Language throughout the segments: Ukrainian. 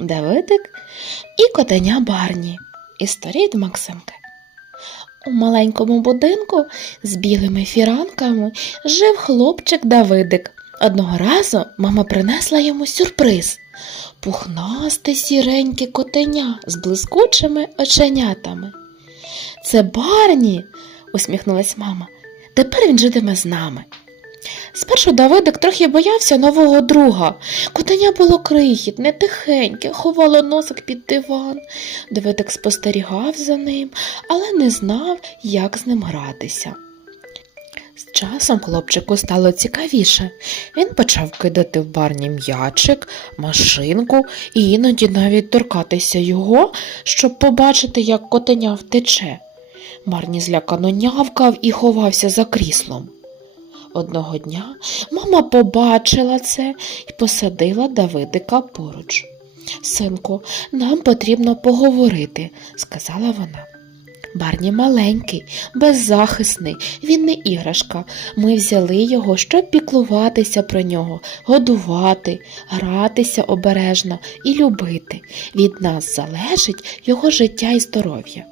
Давидик і котеня Барні. Історія від Максимки. У маленькому будинку з білими фіранками жив хлопчик Давидик. Одного разу мама принесла йому сюрприз. Пухнасте сіреньке котеня з блискучими оченятами. Це Барні, усміхнулась мама. Тепер він житиме з нами. Спершу Давидик трохи боявся нового друга. Котеня було крихітне, тихеньке, ховало носик під диван. Давидик спостерігав за ним, але не знав, як з ним гратися. З часом хлопчику стало цікавіше. Він почав кидати в барні м'ячик, машинку і іноді навіть торкатися його, щоб побачити, як котеня втече. Барні злякано нявкав і ховався за кріслом. Одного дня мама побачила це і посадила Давидика поруч. Синку, нам потрібно поговорити, сказала вона. Барні маленький, беззахисний, він не іграшка. Ми взяли його, щоб піклуватися про нього, годувати, гратися обережно і любити. Від нас залежить його життя і здоров'я.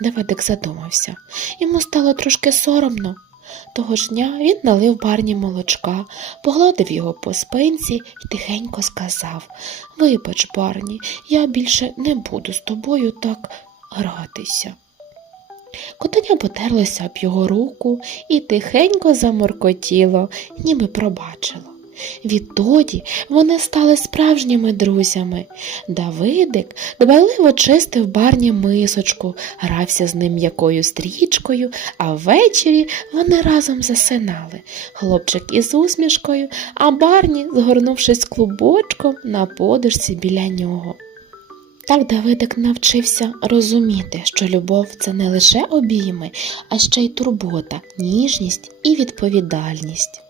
Давидик задумався. Йому стало трошки соромно. Того ж дня він налив барні молочка, погладив його по спинці і тихенько сказав Вибач, барні, я більше не буду з тобою так гратися. Котеня потерлося об його руку і тихенько заморкотіло, ніби пробачило. Відтоді вони стали справжніми друзями. Давидик дбайливо чистив барні мисочку, грався з ним м'якою стрічкою, а ввечері вони разом засинали. Хлопчик із усмішкою, а барні, згорнувшись клубочком на подушці біля нього. Так Давидик навчився розуміти, що любов це не лише обійми, а ще й турбота, ніжність і відповідальність.